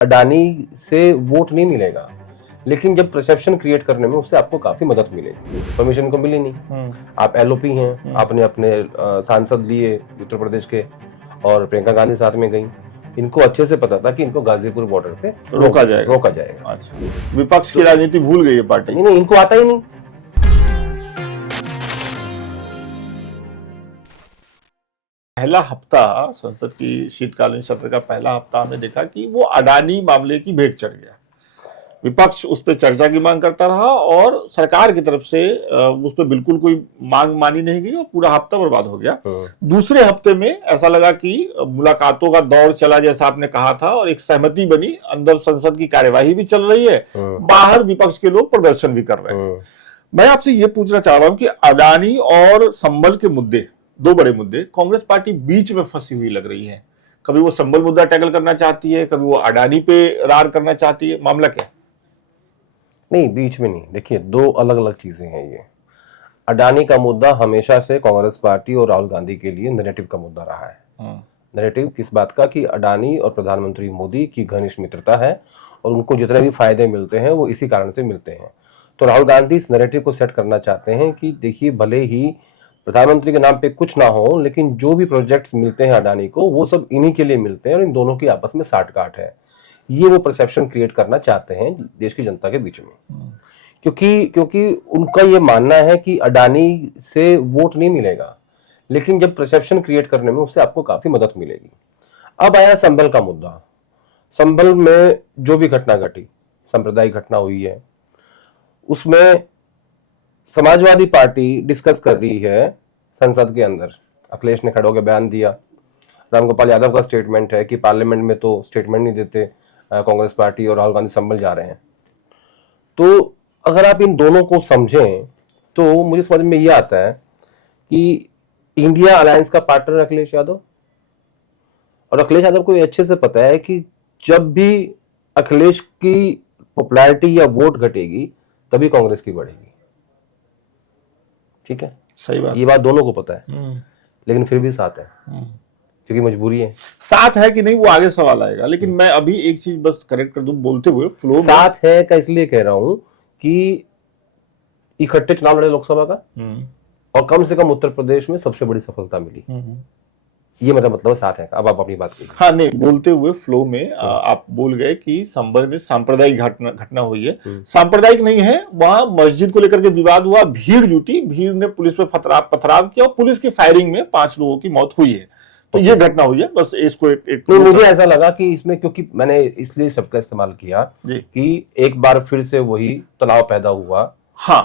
अडानी से वोट नहीं मिलेगा, लेकिन जब परसेप्शन क्रिएट करने में उससे आपको काफी मदद मिलेगी। परमिशन को मिली नहीं, आप एलओपी हैं, आपने अपने सांसद लिए उत्तर प्रदेश के और प्रियंका गांधी साथ में गई। इनको अच्छे से पता था कि इनको गाजीपुर बॉर्डर पे रोका जाएगा। अच्छा, विपक्ष की राजनीति भूल गई है पार्टी। नहीं, इनको आता ही नहीं। पहला हफ्ता संसद की शीतकालीन सत्र का पहला हफ्ता हमने देखा कि वो अडानी मामले की भेंट चढ़ गया। विपक्ष उस पर चर्चा की मांग करता रहा और सरकार की तरफ से उस पर बिल्कुल कोई मांग मानी नहीं गई और पूरा हफ्ता बर्बाद हो गया। दूसरे हफ्ते में ऐसा लगा कि मुलाकातों का दौर चला जैसा आपने कहा था और एक सहमति बनी, अंदर संसद की कार्यवाही भी चल रही है, बाहर विपक्ष के लोग प्रदर्शन भी कर रहे हैं। मैं आपसे ये पूछना चाह रहा हूं कि अडानी और संबल के मुद्दे, दो बड़े मुद्दे, कांग्रेस पार्टी बीच में फंसी हुई लग रही है। कभी वो संबल मुद्दा टैकल करना चाहती है, कभी वो अडानी पे रार करना चाहती है। मामला क्या? नहीं, बीच में नहीं। देखिए, दो अलग अलग चीजें हैं। ये अडानी का मुद्दा हमेशा से कांग्रेस पार्टी और राहुल गांधी के लिए नैरेटिव का मुद्दा रहा है। नैरेटिव किस बात का? कि अडानी और प्रधानमंत्री मोदी की घनिष्ठ मित्रता है और उनको जितने भी फायदे मिलते हैं वो इसी कारण से मिलते हैं। तो राहुल गांधी इस नैरेटिव को सेट करना चाहते हैं कि देखिए, भले ही प्रधानमंत्री के नाम पे कुछ ना हो, लेकिन जो भी प्रोजेक्ट्स मिलते हैं अडानी को वो सब इन्हीं के लिए मिलते हैं और इन दोनों की आपस में साठगांठ है। ये वो परसेप्शन क्रिएट करना चाहते हैं देश की जनता के बीच में, क्योंकि उनका ये मानना है कि अडानी से वोट नहीं मिलेगा, लेकिन जब परसेप्शन क्रिएट करने में उससे आपको काफी मदद मिलेगी। अब आया संभल का मुद्दा। संभल में जो भी घटना घटी, सांप्रदायिक घटना हुई है, उसमें समाजवादी पार्टी डिस्कस कर रही है संसद के अंदर। अखिलेश ने खड़े होकर बयान दिया, रामगोपाल यादव का स्टेटमेंट है कि पार्लियामेंट में तो स्टेटमेंट नहीं देते कांग्रेस पार्टी और राहुल गांधी संभल जा रहे हैं। तो अगर आप इन दोनों को समझें तो मुझे समझ में यह आता है कि इंडिया अलायंस का पार्टनर अखिलेश यादव, और अखिलेश यादव को अच्छे से पता है कि जब भी अखिलेश की पॉपुलैरिटी या वोट घटेगी तभी कांग्रेस की बढ़ेगी। ठीक है, सही बात, ये बात दोनों को पता है, लेकिन फिर भी साथ है क्योंकि मजबूरी है। साथ है कि नहीं वो आगे सवाल आएगा, लेकिन मैं अभी एक चीज बस करेक्ट कर दूं बोलते हुए, फ्लो साथ है का इसलिए कह रहा हूं कि इकट्ठे चुनाव लड़े लोकसभा का और कम से कम उत्तर प्रदेश में सबसे बड़ी सफलता मिली। ये मेरा मतलब साथ है। अब आप अपनी बात कीजिए। हाँ, नहीं, बोलते हुए फ्लो में आप बोल गए कि संभल में सांप्रदायिक घटना हुई है। सांप्रदायिक नहीं है, वहां मस्जिद को लेकर के विवाद हुआ, भीड़ जुटी, भीड़ ने पुलिस पे पथराव किया और पुलिस की फायरिंग में 5 लोगों की मौत हुई है। तो ये घटना हुई है, बस इसको एक तो मुझे ऐसा लगा कि इसमें, क्योंकि मैंने इसलिए सबका इस्तेमाल किया कि एक बार फिर से वही तनाव पैदा हुआ। हाँ,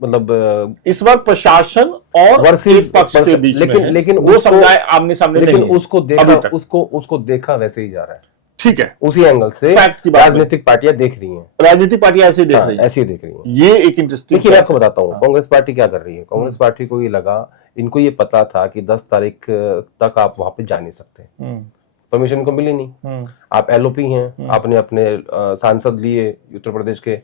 मतलब इस बार प्रशासन और वर्सेस पक्ष के बीच में, लेकिन वो समुदाय आमने सामने लेकिन नहीं है। उसको देखा वैसे ही जा रहा है। ठीक है, उसी एंगल से राजनीतिक पार्टियां देख रही हैं। राजनीतिक पार्टियां ऐसे देख रही हैं, ऐसे ही देख रही हैं। ये एक इंटरेस्टिंग। देखिए, मैं आपको बताता हूँ कांग्रेस पार्टी क्या कर रही है। कांग्रेस पार्टी को ये लगा, इनको ये पता था कि 10 तारीख तक आप वहां पे जा नहीं सकते, परमिशन को मिली नहीं, आप एलओपी हैं, आपने अपने सांसद लिए उत्तर प्रदेश के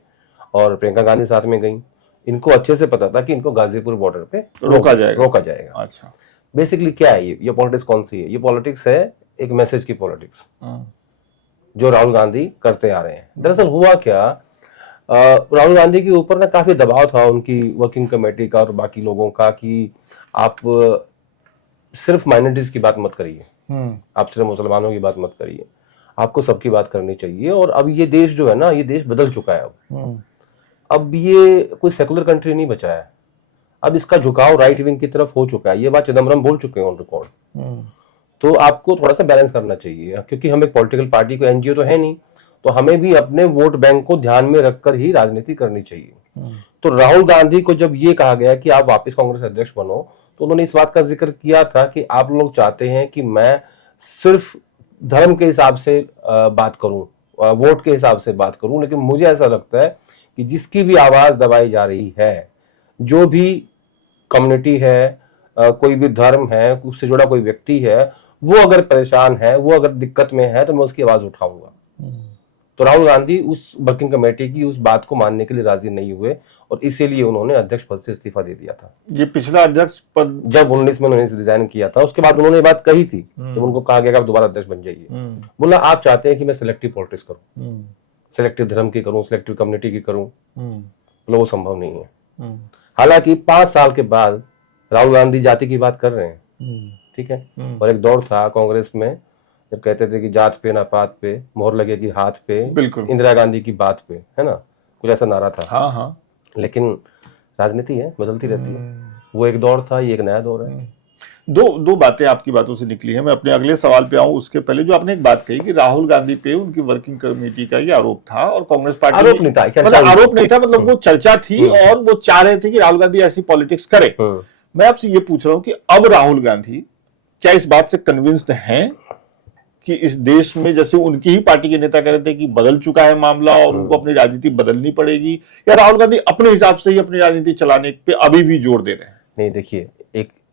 और प्रियंका गांधी साथ में गई। इनको अच्छे से पता था कि इनको गाजीपुर बॉर्डर पे रोका जाएगा। अच्छा, बेसिकली क्या है ये पॉलिटिक्स कौन सी है? ये पॉलिटिक्स है एक मैसेज की पॉलिटिक्स जो राहुल गांधी करते आ रहे हैं। दरअसल हुआ क्या, राहुल गांधी के ऊपर ना काफी दबाव था उनकी वर्किंग कमेटी का और बाकी लोगों का कि आप सिर्फ माइनॉरिटीज की बात मत करिए, आप सिर्फ मुसलमानों की बात मत करिए, आपको सबकी बात करनी चाहिए। और अब ये देश जो है ना, ये देश बदल चुका है। अब ये कोई सेकुलर कंट्री नहीं बचा है। अब इसका झुकाव राइट विंग की तरफ हो चुका है। ये बात चिदम्बरम बोल चुके हैं ऑन रिकॉर्ड। तो आपको थोड़ा सा बैलेंस करना चाहिए, क्योंकि हम एक पॉलिटिकल पार्टी को, एनजीओ तो है नहीं, तो हमें भी अपने वोट बैंक को ध्यान में रखकर ही राजनीति करनी चाहिए। तो राहुल गांधी को जब ये कहा गया कि आप वापस कांग्रेस अध्यक्ष बनो, तो उन्होंने इस बात का जिक्र किया था कि आप लोग चाहते हैं कि मैं सिर्फ धर्म के हिसाब से बात करूं, वोट के हिसाब से बात करूं, लेकिन मुझे ऐसा लगता है कि जिसकी भी आवाज दबाई जा रही है, जो भी कम्युनिटी है, कोई भी धर्म है, उससे जुड़ा कोई व्यक्ति है, वो अगर परेशान है, वो अगर दिक्कत में है, तो मैं उसकी आवाज उठाऊंगा। तो राहुल गांधी उस वर्किंग कमेटी की उस बात को मानने के लिए राजी नहीं हुए और इसीलिए उन्होंने अध्यक्ष पद से इस्तीफा दे दिया था। ये पिछला अध्यक्ष पद जब 19 में उन्होंने रिजाइन किया था, उसके बाद उन्होंने ये बात कही थी, तो उनको कहा गया कि आप दोबारा अध्यक्ष बन जाइए। बोला आप चाहते हैं कि मैं सिलेक्टिव पॉलिटिक्स करूं, सिलेक्टिव धर्म की करूं, सिलेक्टिव कम्युनिटी की करूं, बोला वो संभव नहीं है। हालांकि 5 साल के बाद राहुल गांधी जाति की बात कर रहे हैं, ठीक है। और एक दौर था कांग्रेस में जब कहते थे कि जात पे ना पात पे, मोहर लगेगी हाथ पे, बिल्कुल इंदिरा गांधी की बात पे, है ना, कुछ ऐसा नारा था। हाँ हाँ, लेकिन राजनीति है, बदलती रहती है। वो एक दौर था, ये एक नया दौर है। दो बातें आपकी बातों से निकली हैं। मैं अपने अगले सवाल पे आऊं उसके पहले जो आपने एक बात कही कि राहुल गांधी पे उनकी वर्किंग कमेटी का ये आरोप था और कांग्रेस पार्टी आरोप नहीं था, मतलब आरोप नहीं था, मतलब वो चर्चा थी और वो चाह रहे थे कि राहुल गांधी ऐसी पॉलिटिक्स करे। मैं आपसे ये पूछ रहा हूं कि अब राहुल गांधी क्या इस बात से कन्विंस्ड हैं कि इस देश में जैसे उनकी ही पार्टी के नेता कह रहे थे कि बदल चुका है मामला और उनको अपनी राजनीति बदलनी पड़ेगी, या राहुल गांधी अपने हिसाब से ही अपनी राजनीति चलाने पे अभी भी जोर दे रहे हैं? नहीं, देखिए,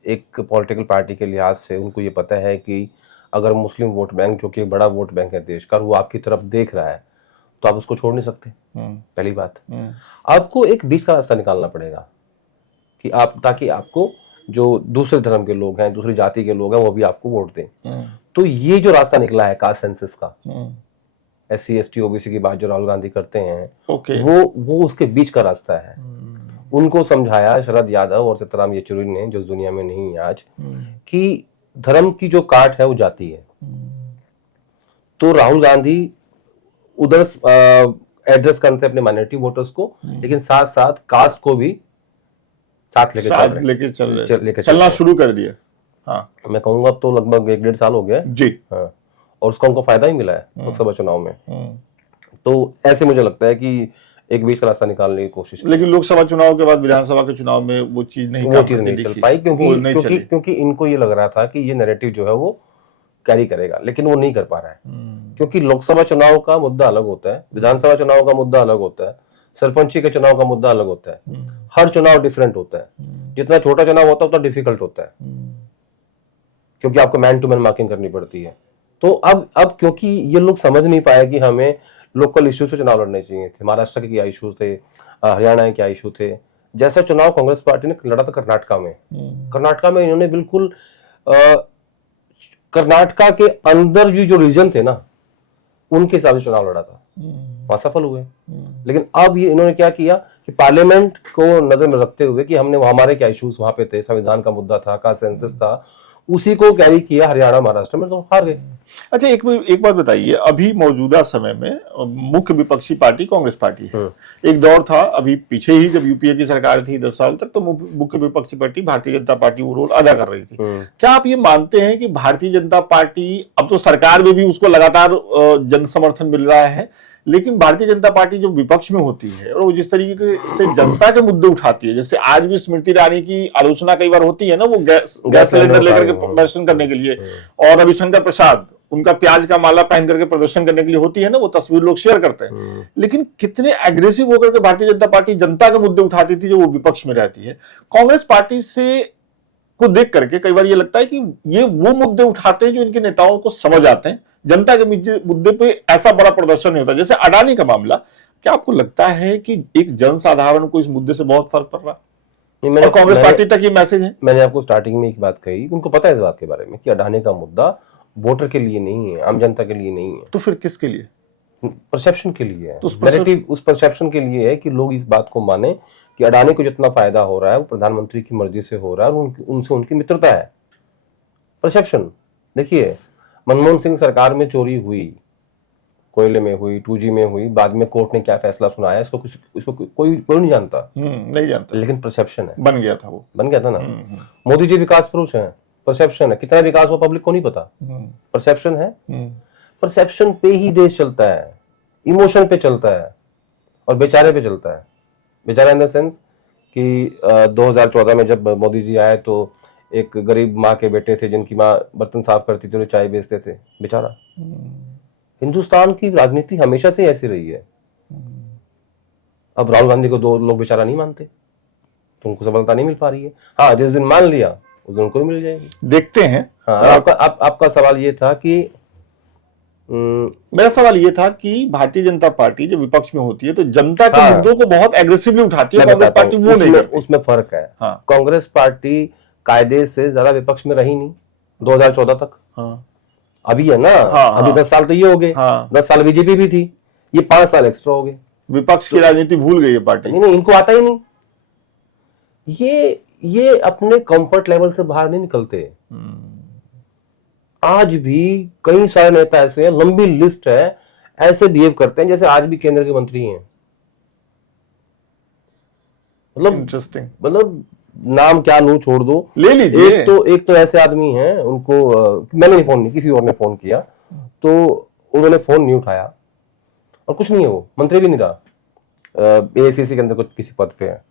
एक पॉलिटिकल पार्टी के लिहाज से उनको ये पता है कि अगर मुस्लिम वोट बैंक, जो कि एक बड़ा वोट बैंक है देश का, वो आपकी तरफ देख रहा है तो आप उसको छोड़ नहीं सकते। पहली बात, आपको एक बीच का रास्ता निकालना पड़ेगा कि आप, ताकि आपको जो दूसरे धर्म के लोग हैं, दूसरी जाति के लोग हैं, वो भी आपको वोट दें। तो ये जो रास्ता निकला है कास्ट सेंसस का, SC ST OBC की बात जो राहुल गांधी करते हैं, वो उसके बीच का रास्ता है। उनको समझाया शरद यादव और सीताराम येचुरी ने, जो दुनिया में नहीं है आज, कि धर्म की जो काट है वो जाती है। तो राहुल गांधी उधर एड्रेस करते अपने माइनॉरिटी वोटर्स को, लेकिन साथ साथ कास्ट को भी साथ लेके चलना शुरू कर दिया। हाँ, मैं कहूंगा अब तो लगभग 1-1.5 साल हो गया जी। हाँ, और उसका उनको फायदा ही मिला है लोकसभा चुनाव में। तो ऐसे मुझे लगता है कि एक बीच का रास्ता निकालने की कोशिश, लेकिन लोकसभा चुनाव के बाद विधानसभा के चुनाव में वो चीज नहीं निकल पाई, क्योंकि इनको ये लग रहा था कि ये नैरेटिव जो है वो कैरी करेगा, लेकिन वो नहीं कर पा रहा है। क्योंकि लोकसभा चुनाव का मुद्दा अलग होता है, विधानसभा चुनाव का मुद्दा अलग होता है, सरपंची के चुनाव का मुद्दा अलग होता है। हर चुनाव डिफरेंट होता है। जितना छोटा चुनाव होता है उतना डिफिकल्ट होता है, क्योंकि आपको मैन टू मैन मार्किंग करनी पड़ती है। तो अब क्योंकि ये लोग समझ नहीं पाए कि हमें लोकल इश्यूज पे चुनाव लड़ने चाहिए थे, महाराष्ट्र के क्या इशू थे, हरियाणा के क्या इशू थे। जैसा चुनाव कांग्रेस पार्टी ने लड़ा था कर्नाटका में इन्होंने बिल्कुल कर्नाटका के अंदर जो रीजन थे ना, उनके हिसाब से चुनाव लड़ा था, वहां सफल हुए। लेकिन अब ये इन्होंने क्या किया कि पार्लियामेंट को नजर में रखते हुए कि हमने हमारे क्या इश्यूज वहां पे थे, संविधान का मुद्दा था, का सेंसस था, उसी को कैरी किया हरियाणा महाराष्ट्र में, तो हार गए। अच्छा, एक बात बताइए, अभी मौजूदा समय में मुख्य विपक्षी पार्टी कांग्रेस पार्टी है। एक दौर था अभी पीछे ही जब यूपीए की सरकार थी 10 साल तक, तो मुख्य विपक्षी पार्टी भारतीय जनता पार्टी वो रोल अदा कर रही थी। क्या आप ये मानते हैं कि भारतीय जनता पार्टी, अब तो सरकार में भी उसको लगातार जन समर्थन मिल रहा है, लेकिन भारतीय जनता पार्टी जो विपक्ष में होती है और वो जिस तरीके से जनता के मुद्दे उठाती है, जैसे आज भी स्मृति ईरानी की आलोचना कई बार होती है ना, वो गैस सिलेंडर लेकर के प्रदर्शन करने के लिए, और रविशंकर प्रसाद उनका प्याज का माला पहन करके प्रदर्शन करने के लिए होती है ना, वो तस्वीर लोग शेयर करते हैं। लेकिन कितने एग्रेसिव होकर के भारतीय जनता पार्टी जनता के मुद्दे उठाती थी जो वो विपक्ष में रहती है। कांग्रेस पार्टी से को देख करके कई बार ये लगता है कि ये वो मुद्दे उठाते हैं जो इनके नेताओं को समझ आते हैं, जनता के मुद्दे पे ऐसा बड़ा प्रदर्शन नहीं होता। जैसे अडानी का मामला, क्या आपको लगता है कि एक जनसाधारण को इस मुद्दे से बहुत फर्क पड़ रहा है और कांग्रेस पार्टी तक ये मैसेज है? मैंने आपको स्टार्टिंग में एक बात कही, उनको पता है इस बात के बारे में कि अडानी का मुद्दा वोटर के लिए नहीं है, आम जनता के लिए नहीं है। तो फिर किसके लिए? परसेप्शन के लिए है। तो उस परसेप्शन के लिए है कि लोग इस बात को माने कि अडानी को जितना फायदा हो रहा है वो प्रधानमंत्री की मर्जी से हो रहा है और उनसे उनकी मित्रता है। परसेप्शन देखिए, मनमोहन सिंह सरकार में चोरी हुई, कोयले में हुई, 2G में हुई, बाद में कोर्ट ने क्या फैसला सुनाया इसको कोई नहीं जानता, नहीं जानता, लेकिन परसेप्शन है। बन गया था ना। मोदी जी विकास पुरुष हैं, परसेप्शन है। कितना विकास हुआ पब्लिक को नहीं पता, परसेप्शन है। परसेप्शन पे ही देश चलता है, इमोशन पे चलता है और बेचारे पे चलता है। बेचारा इन द सेंस कि 2014 में जब मोदी जी आए तो एक गरीब माँ के बेटे थे जिनकी माँ बर्तन साफ करती थी और चाय बेचते थे, बेचारा। हिंदुस्तान की राजनीति हमेशा से ऐसी रही है। अब राहुल गांधी को 2 लोग बेचारा नहीं मानते तो उनको सफलता नहीं मिल पा रही है। हाँ, जिस दिन मान लिया उस दिन उनको भी मिल जाएगी, देखते हैं। हाँ, आपका सवाल ये था कि मेरा सवाल ये था कि भारतीय जनता पार्टी जब विपक्ष में होती है तो जनता के हाँ। मुद्दों को बहुत एग्रेसिवली उठाती है, मैं कांग्रेस बताता पार्टी हूं, वो नहीं करती। उसमें फर्क है। हाँ। कांग्रेस पार्टी कायदे से ज्यादा विपक्ष में रही नहीं 2014 तक। हाँ। अभी है ना। हाँ, अभी हाँ। 10 साल तो ये हो गए। हाँ। 10 साल बीजेपी भी थी, ये 5 साल एक्स्ट्रा हो गए। विपक्ष की राजनीति भूल गई है पार्टी। नहीं, इनको आता ही नहीं। ये अपने कंफर्ट लेवल से बाहर नहीं निकलते। आज भी कई सारे नेता ऐसे हैं, लंबी लिस्ट है, ऐसे बिहेव करते हैं जैसे आज भी केंद्र के मंत्री हैं। इंटरेस्टिंग। मतलब नाम क्या लूं, छोड़ दो, ले लीजिए। एक तो ऐसे आदमी हैं, उनको मैंने नहीं फोन नहीं, किसी और ने फोन किया तो उन्होंने फोन नहीं उठाया, और कुछ नहीं है, वो मंत्री भी नहीं रहा, एआईसीसी के अंदर कुछ किसी पद पे है।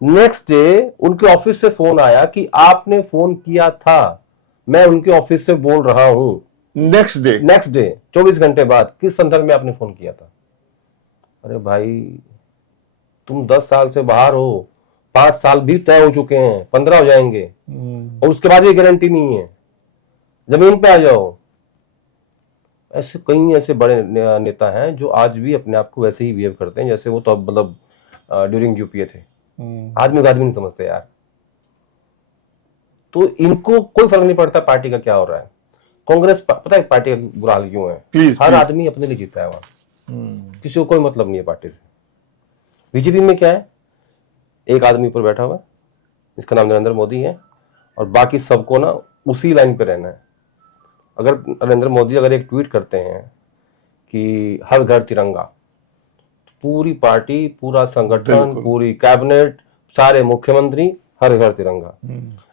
नेक्स्ट डे उनके ऑफिस से फोन आया कि आपने फोन किया था, मैं उनके ऑफिस से बोल रहा हूं। नेक्स्ट डे 24 घंटे बाद, किस संदर्भ में आपने फोन किया था? अरे भाई, तुम 10 साल से बाहर हो, 5 साल भी तय हो चुके हैं, 15 हो जाएंगे, और उसके बाद भी गारंटी नहीं है, जमीन पे आ जाओ। ऐसे कई ऐसे बड़े नेता हैं जो आज भी अपने आप को वैसे ही बिहेव करते हैं जैसे वो तो मतलब ड्यूरिंग यूपीए थे। आदमी को आदमी नहीं समझते यार। तो इनको कोई फर्क नहीं पड़ता पार्टी का क्या हो रहा है। कांग्रेस पता है पार्टी का बुरा हाल क्यों है? हर आदमी अपने लिए जीता है वहां, किसी को कोई मतलब नहीं है पार्टी से। बीजेपी में क्या है, एक आदमी ऊपर बैठा हुआ है, इसका नाम नरेंद्र मोदी है, और बाकी सबको ना उसी लाइन पे रहना है। अगर नरेंद्र मोदी अगर एक ट्वीट करते हैं कि हर घर तिरंगा, तो पूरी पार्टी, पूरा संगठन, पूरी कैबिनेट, सारे मुख्यमंत्री हर घर तिरंगा।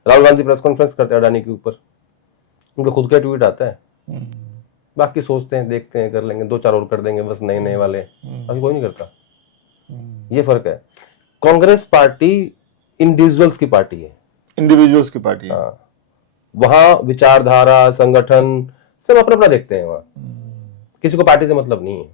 राहुल गांधी प्रेस कॉन्फ्रेंस करते हैं अडानी के ऊपर, उनका खुद का ट्वीट आता है, बाकी सोचते हैं, देखते हैं, कर लेंगे, 2-4 और कर देंगे बस, नए नए वाले। अभी कोई नहीं करता। ये फर्क है। कांग्रेस पार्टी इंडिविजुअल्स की पार्टी है। इंडिविजुअल्स की पार्टी है। वहां विचारधारा, संगठन सब अपना अपना देखते हैं। वहां किसी को पार्टी से मतलब नहीं है।